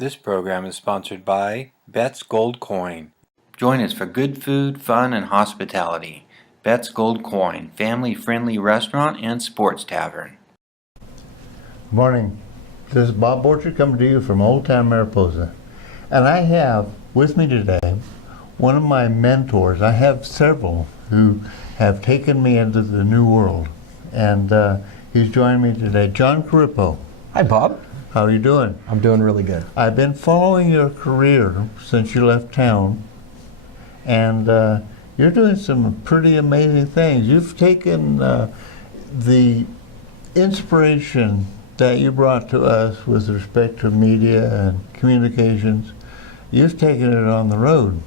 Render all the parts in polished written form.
This program is sponsored by Bet's Gold Coin. Join us for good food, fun, and hospitality. Bet's Gold Coin, family-friendly restaurant and sports tavern. Morning. This is Bob Borchard coming to you from Old Town Mariposa. And I have with me today one of my mentors. I have several who have taken me into the new world. And he's joining me today, John Corripo. Hi, Bob. How are you doing? I'm doing really good. I've been following your career since you left town, and you're doing some pretty amazing things. You've taken the inspiration that you brought to us with respect to media and communications, you've taken it on the road.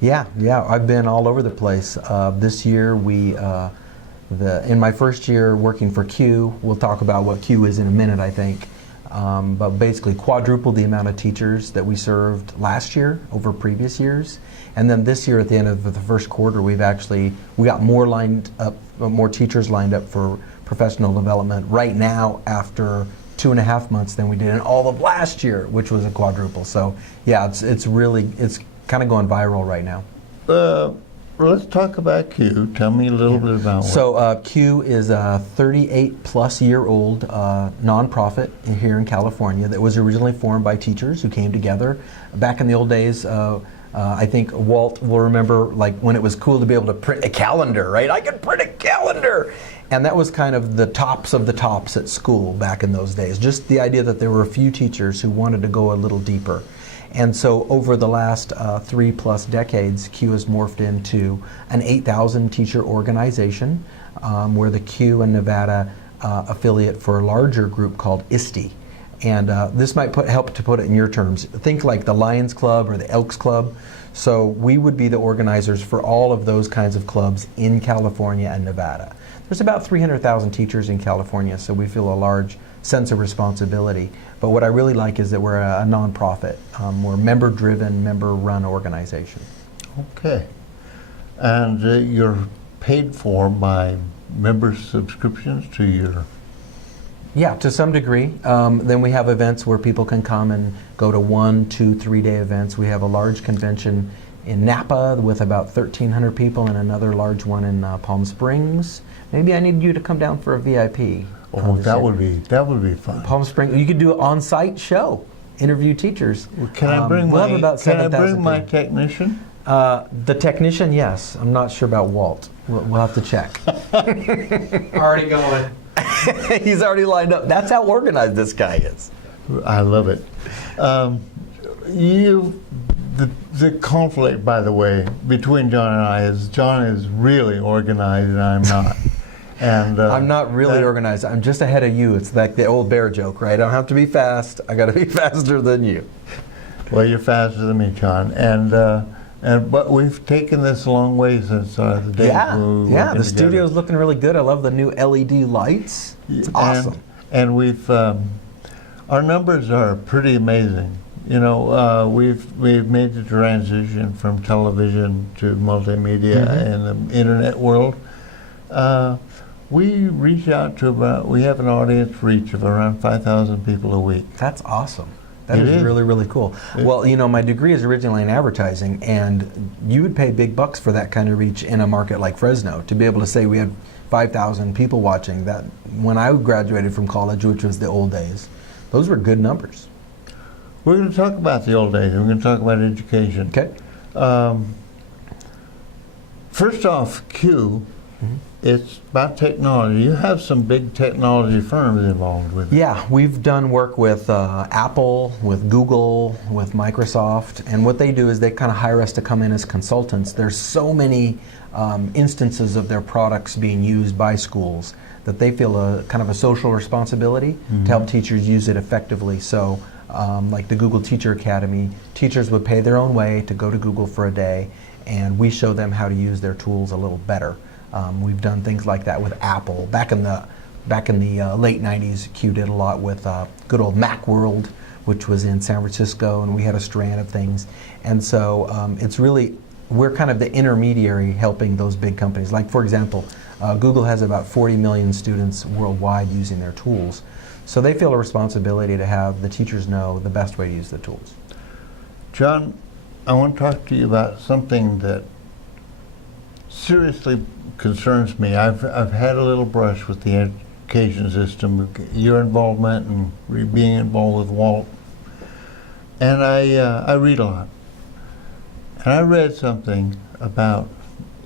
Yeah, I've been all over the place. This year, in my first year working for Q, we'll talk about what Q is in a minute, I think. But basically quadrupled the amount of teachers that we served last year over previous years. And then this year at the end of the first quarter, we got more teachers lined up for professional development right now after 2.5 months than we did in all of last year, which was a quadruple. So yeah, it's kind of going viral right now. Let's talk about Q. Tell me a little bit about it. So Q is a 38-plus-year-old nonprofit here in California that was originally formed by teachers who came together. Back in the old days, I think Walt will remember like when it was cool to be able to print a calendar, right? I could print a calendar! And that was kind of the tops of the tops at school back in those days. Just the idea that there were a few teachers who wanted to go a little deeper. And so over the last 3+ decades, Q has morphed into an 8,000 teacher organization. We're the Q and Nevada affiliate for a larger group called ISTE. And this might help to put it in your terms. Think like the Lions Club or the Elks Club. So we would be the organizers for all of those kinds of clubs in California and Nevada. There's about 300,000 teachers in California, so we feel a large sense of responsibility. But what I really like is that we're a nonprofit. We're a member-driven, member-run organization. Okay. And you're paid for by member subscriptions to your... Yeah, to some degree. Then we have events where people can come and go to 1, 2, 3-day events. We have a large convention in Napa with about 1,300 people and another large one in Palm Springs. Maybe I need you to come down for a VIP. Oh, that would be fun. Palm Springs, you could do an on-site show, interview teachers. Well, can I bring my technician? The technician, yes. I'm not sure about Walt. We'll have to check. Already going. He's already lined up. That's how organized this guy is. I love it. The conflict, by the way, between John and I is John is really organized and I'm not. And I'm not really organized. I'm just ahead of you. It's like the old bear joke, right? I don't have to be fast. I got to be faster than you. Well, you're faster than me, John. But we've taken this a long way since the day we were the together. studio's looking really good. I love the new LED lights. It's awesome. And we've our numbers are pretty amazing. You know, we've made the transition from television to multimedia in the internet world. We reach out to we have an audience reach of around 5,000 people a week. That's awesome. That is really, really cool. Well, you know, my degree is originally in advertising, and you would pay big bucks for that kind of reach in a market like Fresno to be able to say we had 5,000 people watching. That when I graduated from college, which was the old days, those were good numbers. We're going to talk about the old days. We're going to talk about education. Okay. First off, Q. It's about technology. You have some big technology firms involved with it. Yeah, we've done work with Apple, with Google, with Microsoft, and what they do is they kind of hire us to come in as consultants. There's so many instances of their products being used by schools that they feel a kind of a social responsibility to help teachers use it effectively. So like the Google Teacher Academy, teachers would pay their own way to go to Google for a day, and we show them how to use their tools a little better. We've done things like that with Apple. Back in the late 90s, Q did a lot with good old Macworld, which was in San Francisco, and we had a strand of things. And so it's really, we're kind of the intermediary helping those big companies. Like, for example, Google has about 40 million students worldwide using their tools. So they feel a responsibility to have the teachers know the best way to use the tools. John, I want to talk to you about something that seriously concerns me. I've had a little brush with the education system, your involvement and being involved with Walt, and I read a lot. And I read something about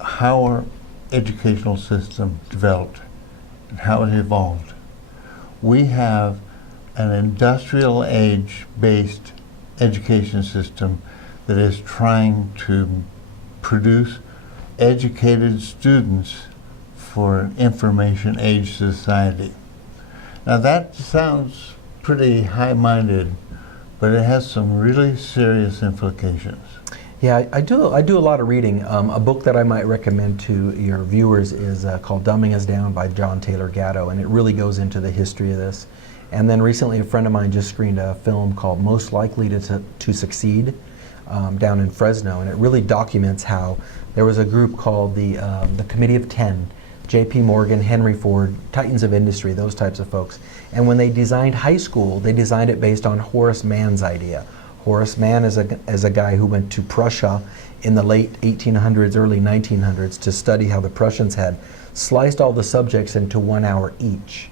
how our educational system developed and how it evolved. We have an industrial age-based education system that is trying to produce educated students for an information age society. Now that sounds pretty high-minded, but it has some really serious implications. Yeah, I do a lot of reading. A book that I might recommend to your viewers is called Dumbing Us Down by John Taylor Gatto, and it really goes into the history of this. And then recently a friend of mine just screened a film called Most Likely to Succeed down in Fresno, and it really documents how there was a group called the Committee of 10, J.P. Morgan, Henry Ford, titans of industry, those types of folks. And when they designed high school, they designed it based on Horace Mann's idea. Horace Mann is a guy who went to Prussia in the late 1800s, early 1900s to study how the Prussians had sliced all the subjects into 1 hour each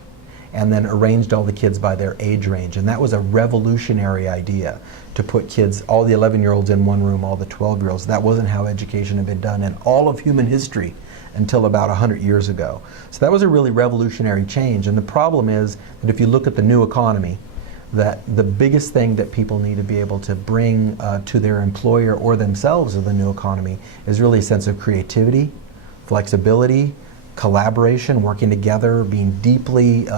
and then arranged all the kids by their age range. And that was a revolutionary idea, to put kids, all the 11-year-olds in one room, all the 12-year-olds. That wasn't how education had been done in all of human history until about 100 years ago. So that was a really revolutionary change. And the problem is that if you look at the new economy, that the biggest thing that people need to be able to bring to their employer or themselves of the new economy is really a sense of creativity, flexibility, collaboration, working together, being deeply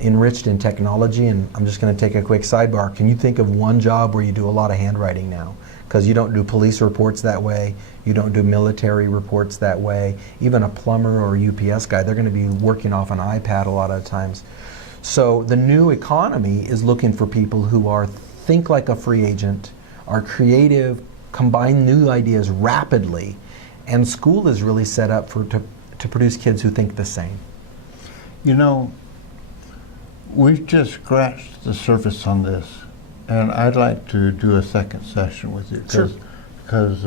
enriched in technology. And I'm just going to take a quick sidebar. Can you think of one job where you do a lot of handwriting now? Because you don't do police reports that way, you don't do military reports that way. Even a plumber or a UPS guy, they're going to be working off an iPad a lot of times. So the new economy is looking for people who think like a free agent, are creative, combine new ideas rapidly, and school is really set up to produce kids who think the same. You know, we've just scratched the surface on this, and I'd like to do a second session with you. Sure. Because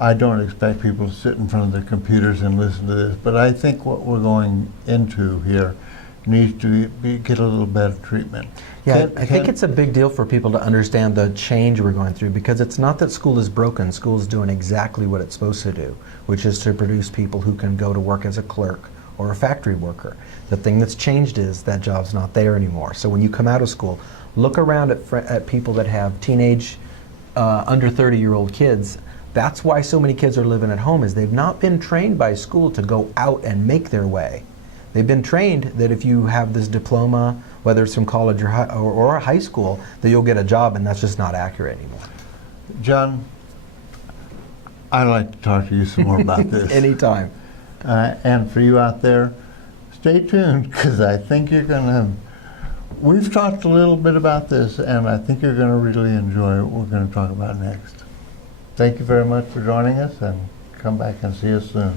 I don't expect people to sit in front of their computers and listen to this, but I think what we're going into here needs to get a little better treatment. Yeah, I think it's a big deal for people to understand the change we're going through, because it's not that school is broken. School is doing exactly what it's supposed to do, which is to produce people who can go to work as a clerk or a factory worker. The thing that's changed is that job's not there anymore. So when you come out of school, look around at people that have teenage, under 30-year-old kids. That's why so many kids are living at home, is they've not been trained by school to go out and make their way. They've been trained that if you have this diploma, whether it's from college or high school, that you'll get a job, and that's just not accurate anymore. John, I'd like to talk to you some more about this. Anytime. And for you out there, stay tuned, because I think you're going to... We've talked a little bit about this, and I think you're going to really enjoy what we're going to talk about next. Thank you very much for joining us, and come back and see us soon.